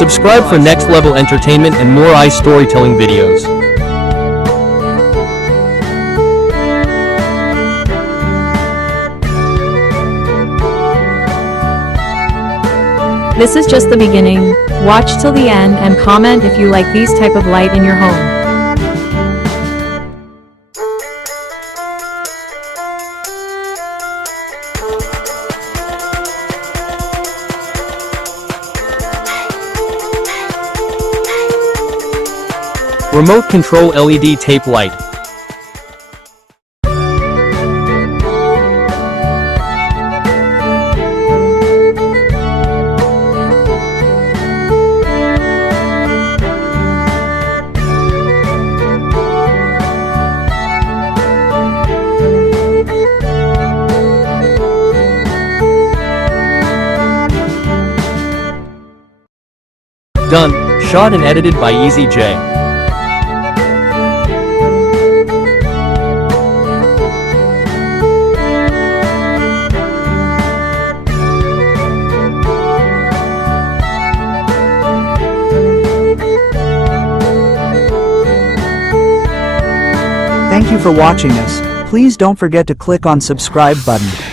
Subscribe for next level entertainment and more storytelling videos. This is just the beginning. Watch till the end and comment if you like these type of light in your home. Remote control LED tape light. Done, shot and edited by EJAYTECH. Thank you for watching us. Please don't forget to click on subscribe button.